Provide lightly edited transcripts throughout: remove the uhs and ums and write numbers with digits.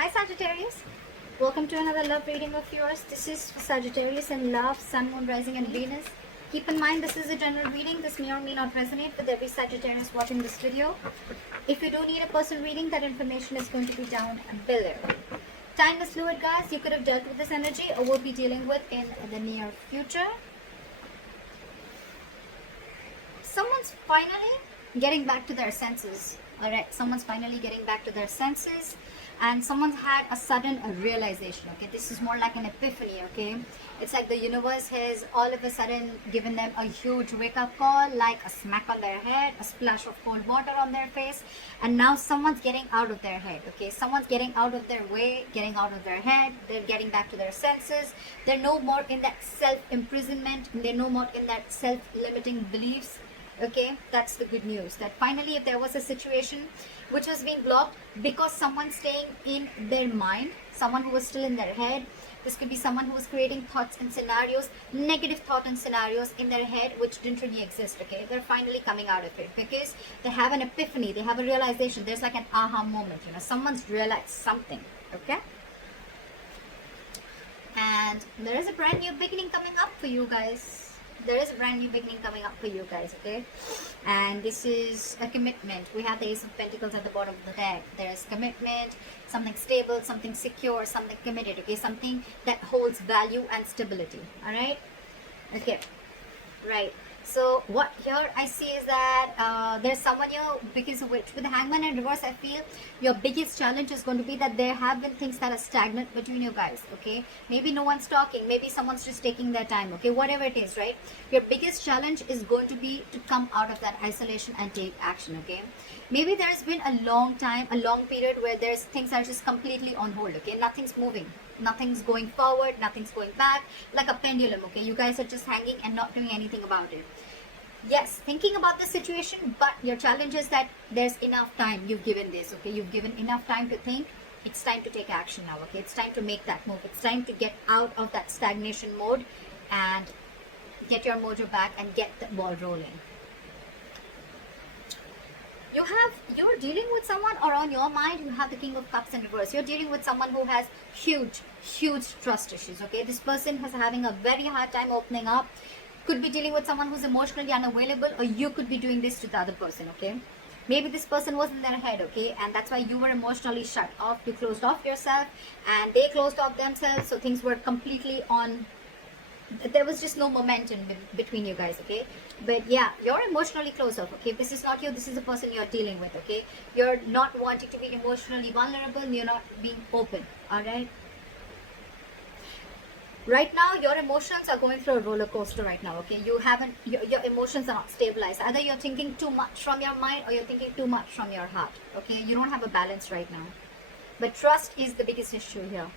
Hi Sagittarius, welcome to another love reading of yours. This is for Sagittarius in love, Sun, Moon, Rising and Venus. Keep in mind this is a general reading. This may or may not resonate with every Sagittarius watching this video. If you do need a personal reading, that information is going to be down below. Time is fluid, guys. You could have dealt with this energy or will be dealing with in the near future. Someone's finally getting back to their senses. Alright, someone's finally getting back to their senses. And someone's had a sudden realization. Okay, this is more like an epiphany. Okay, it's like the universe has all of a sudden given them a huge wake-up call, like a smack on their head, a splash of cold water on their face, and now someone's getting out of their head. Okay, someone's getting out of their way, getting out of their head. They're getting back to their senses. They're no more in that self-imprisonment. They're no more in that self-limiting beliefs. Okay, that's the good news, that finally if there was a situation which was being blocked because someone's staying in their mind, someone who was still in their head, this could be someone who was creating thoughts and scenarios, negative thought and scenarios in their head which didn't really exist. Okay, they're finally coming out of it because they have an epiphany, they have a realization. There's like an aha moment, someone's realized something. Okay, and there is a brand new beginning coming up for you guys. There is a brand new beginning coming up for you guys. Okay, and this is a commitment. We have the Ace of Pentacles at the bottom of the deck. There is commitment, something stable, something secure, something committed. Okay, something that holds value and stability. All right, okay, right. So what here I see is that there's someone here, because of which with the Hangman in reverse, I feel your biggest challenge is going to be that there have been things that are stagnant between you guys. Okay, maybe no one's talking, maybe someone's just taking their time. Okay, whatever it is, right? Your biggest challenge is going to be to come out of that isolation and take action. Okay, maybe there's been a long time, a long period where there's things are just completely on hold. Okay, nothing's moving, nothing's going forward, nothing's going back, like a pendulum. Okay, you guys are just hanging and not doing anything about it. Yes, thinking about the situation, but your challenge is that there's enough time you've given this. Okay, you've given enough time to think. It's time to take action now. Okay, it's time to make that move. It's time to get out of that stagnation mode and get your mojo back and get the ball rolling. You're dealing with someone, or on your mind you have the King of Cups in reverse. You're dealing with someone who has huge trust issues. Okay, this person is having a very hard time opening up. Could be dealing with someone who's emotionally unavailable, or you could be doing this to the other person. Okay, maybe this person was in their head. Okay, and that's why you were emotionally shut off. You closed off yourself and they closed off themselves, so things were completely on. There was just no momentum between you guys. Okay, but yeah, you're emotionally closed off. Okay, this is not you, this is the person you're dealing with. Okay, you're not wanting to be emotionally vulnerable, you're not being open. All right, right now your emotions are going through a roller coaster right now. Okay, your emotions are not stabilized. Either you're thinking too much from your mind or you're thinking too much from your heart. Okay, you don't have a balance right now, but trust is the biggest issue here.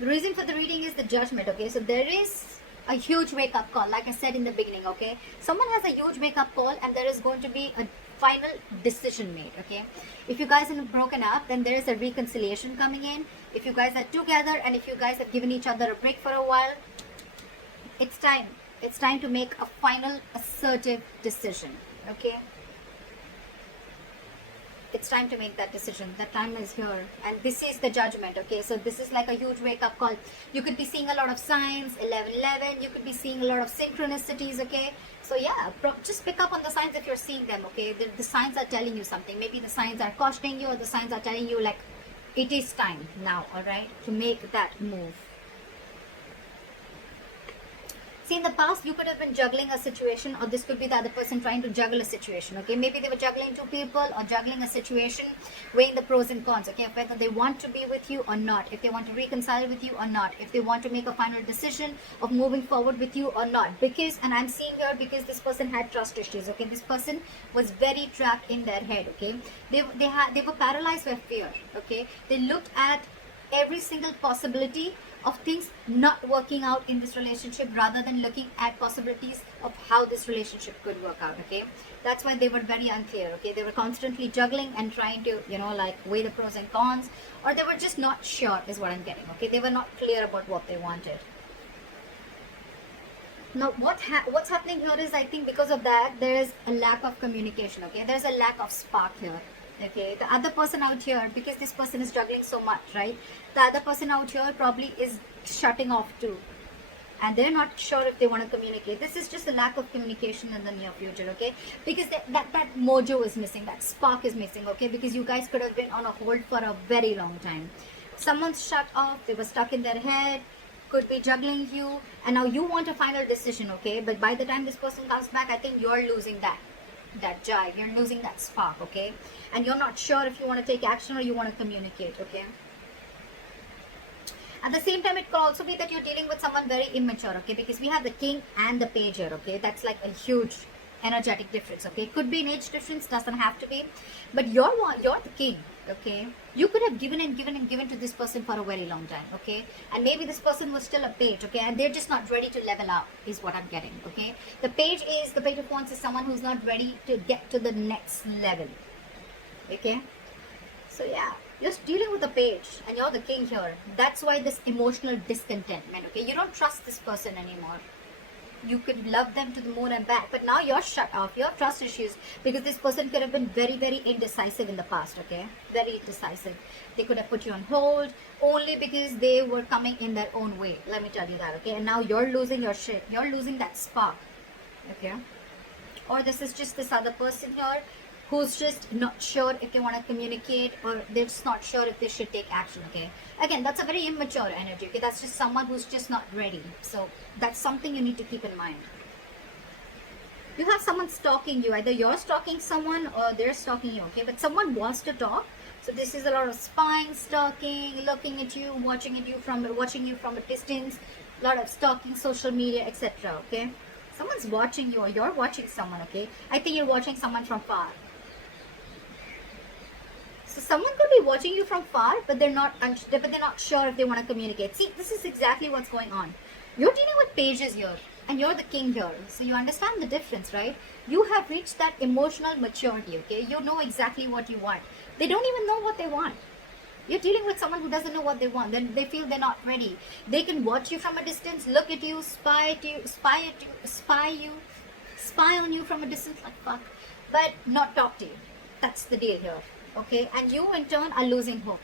The reason for the reading is the Judgment. Okay, so there is a huge wake-up call, like I said in the beginning. Okay, someone has a huge wake-up call and there is going to be a final decision made. Okay, if you guys have broken up, then there is a reconciliation coming in. If you guys are together and if you guys have given each other a break for a while, it's time to make a final assertive decision. Okay, it's time to make that decision. That time is here, and this is the Judgment. Okay, so this is like a huge wake-up call. You could be seeing a lot of signs, 1111. You could be seeing a lot of synchronicities. Okay, so yeah, just pick up on the signs if you're seeing them. Okay, the signs are telling you something. Maybe the signs are cautioning you, or the signs are telling you like it is time now, all right, to make that move. See, in the past you could have been juggling a situation, or this could be the other person trying to juggle a situation. Okay, maybe they were juggling two people or juggling a situation, weighing the pros and cons. Okay, whether they want to be with you or not, if they want to reconcile with you or not, if they want to make a final decision of moving forward with you or not. Because, and I'm seeing here, because this person had trust issues. Okay, this person was very trapped in their head. Okay, they were paralyzed by fear. Okay, they looked at every single possibility of things not working out in this relationship, rather than looking at possibilities of how this relationship could work out. Okay, that's why they were very unclear. Okay, they were constantly juggling and trying to like weigh the pros and cons, or they were just not sure, is what I'm getting. Okay, they were not clear about what they wanted. Now what's happening here is, I think because of that there is a lack of communication. Okay, there's a lack of spark here Okay, the other person out here, because this person is juggling so much, right? The other person out here probably is shutting off too. And they're not sure if they want to communicate. This is just a lack of communication in the near future, okay? Because that mojo is missing, that spark is missing, okay? Because you guys could have been on a hold for a very long time. Someone's shut off, they were stuck in their head, could be juggling you, and now you want a final decision, okay? But by the time this person comes back, I think you're losing that jive, you're losing that spark, okay? And you're not sure if you want to take action or you want to communicate, okay? At the same time, it could also be that you're dealing with someone very immature, okay? Because we have the king and the page here, okay? That's like a huge energetic difference, okay? Could be an age difference, doesn't have to be. But you're the king, okay? You could have given and given and given to this person for a very long time, okay? And maybe this person was still a page, okay? And they're just not ready to level up, is what I'm getting, okay? The page of wands is someone who's not ready to get to the next level, okay? So yeah, you're dealing with a page and you're the king here. That's why this emotional discontentment, okay? You don't trust this person anymore. You could love them to the moon and back, but now you're shut off. You have trust issues because this person could have been very, very indecisive in the past, okay? Very indecisive. They could have put you on hold only because they were coming in their own way. Let me tell you that, okay? And now you're losing your shit. You're losing that spark, okay? Or this is just this other person here who's just not sure if they want to communicate, or they're just not sure if they should take action, okay? Again, that's a very immature energy, okay? That's just someone who's just not ready. So that's something you need to keep in mind. You have someone stalking you. Either you're stalking someone or they're stalking you, okay? But someone wants to talk. So this is a lot of spying, stalking, looking at you, watching you from a distance, a lot of stalking, social media, etc., okay? Someone's watching you or you're watching someone, okay? I think you're watching someone from far. So someone could be watching you from far, but they're not sure if they want to communicate. See, this is exactly what's going on. You're dealing with pages here, and you're the king here. So you understand the difference, right? You have reached that emotional maturity, okay? You know exactly what you want. They don't even know what they want. You're dealing with someone who doesn't know what they want. Then they feel they're not ready. They can watch you from a distance, look at you, spy on you from a distance like fuck, but not talk to you. That's the deal here. Okay, and you in turn are losing hope.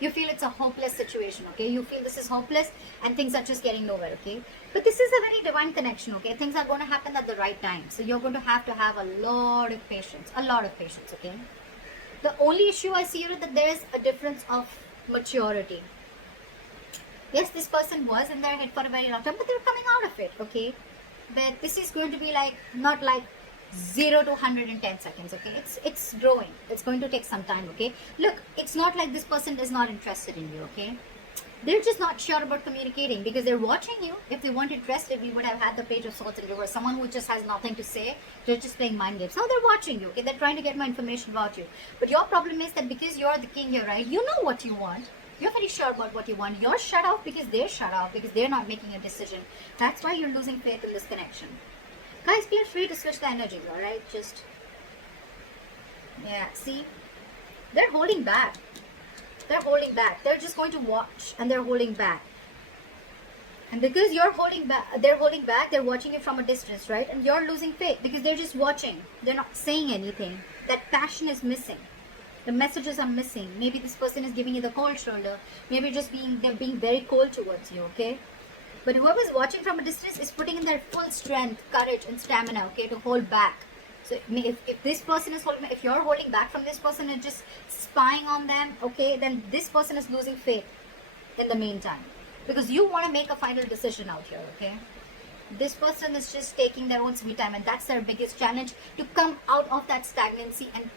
You feel it's a hopeless situation, okay? You feel this is hopeless and things are just getting nowhere, okay? But this is a very divine connection, okay? Things are going to happen at the right time. So you're going to have a lot of patience, okay? The only issue I see here is that there is a difference of maturity. Yes, this person was in their head for a very long time, but they're coming out of it, okay? But this is going to be like, not like 0 to 100 in 10 seconds, okay? It's growing. It's going to take some time, okay? Look, it's not like this person is not interested in you, okay? They're just not sure about communicating because they're watching you. If they weren't interested, we would have had the page of swords in reverse. Someone who just has nothing to say, they're just playing mind games. Now they're watching you, okay? They're trying to get more information about you. But your problem is that because you're the king here, right? You know what you want. You're very sure about what you want. You're shut off because they're shut off because they're not making a decision. That's why you're losing faith in this connection. Guys, feel free to switch the energies, alright? Just, yeah, see? They're holding back. They're holding back. They're just going to watch and they're holding back. And because you're holding back, they're watching you from a distance, right? And you're losing faith because they're just watching. They're not saying anything. That passion is missing. The messages are missing. Maybe this person is giving you the cold shoulder. Maybe they're being very cold towards you, okay? But whoever's watching from a distance is putting in their full strength, courage, and stamina, okay, to hold back. So if this person is if you're holding back from this person and just spying on them, okay, then this person is losing faith in the meantime. Because you want to make a final decision out here, okay? This person is just taking their own sweet time, and that's their biggest challenge, to come out of that stagnancy and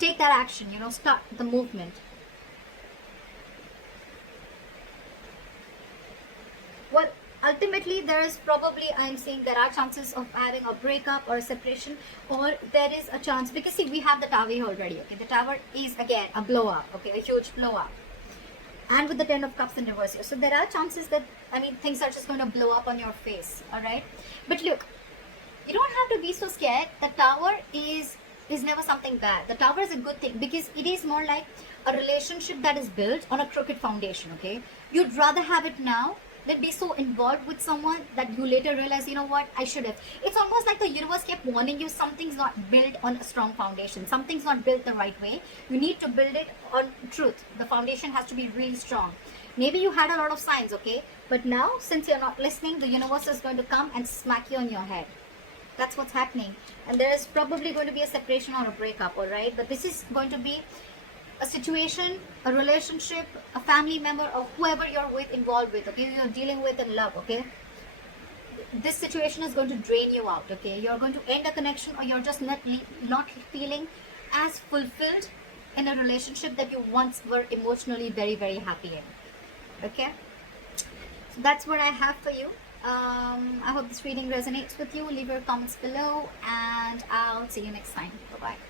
take that action, start the movement. Well, ultimately, I'm saying there are chances of having a breakup or a separation, or there is a chance, because see, we have the tower here already, okay? The tower is, again, a blow up, okay? A huge blow up. And with the 10 of cups in reverse here. So there are chances that, things are just going to blow up on your face, alright? But look, you don't have to be so scared. The tower is never something bad. The tower is a good thing because it is more like a relationship that is built on a crooked foundation, okay? You'd rather have it now then be so involved with someone that you later realize, you know what, I should have. It's almost like the universe kept warning you, something's not built on a strong foundation, something's not built the right way. You need to build it on truth. The foundation has to be really strong. Maybe you had a lot of signs, okay, but now since you're not listening, the universe is going to come and smack you on your head. That's what's happening. And there is probably going to be a separation or a breakup, all right? But this is going to be a situation, a relationship, a family member, or whoever you're with, involved with, okay? You're dealing with in love, okay? This situation is going to drain you out, okay? You're going to end a connection, or you're just not feeling as fulfilled in a relationship that you once were emotionally very, very happy in, okay? So that's what I have for you. I hope this reading resonates with you. Leave your comments below, and I'll see you next time. Bye-bye.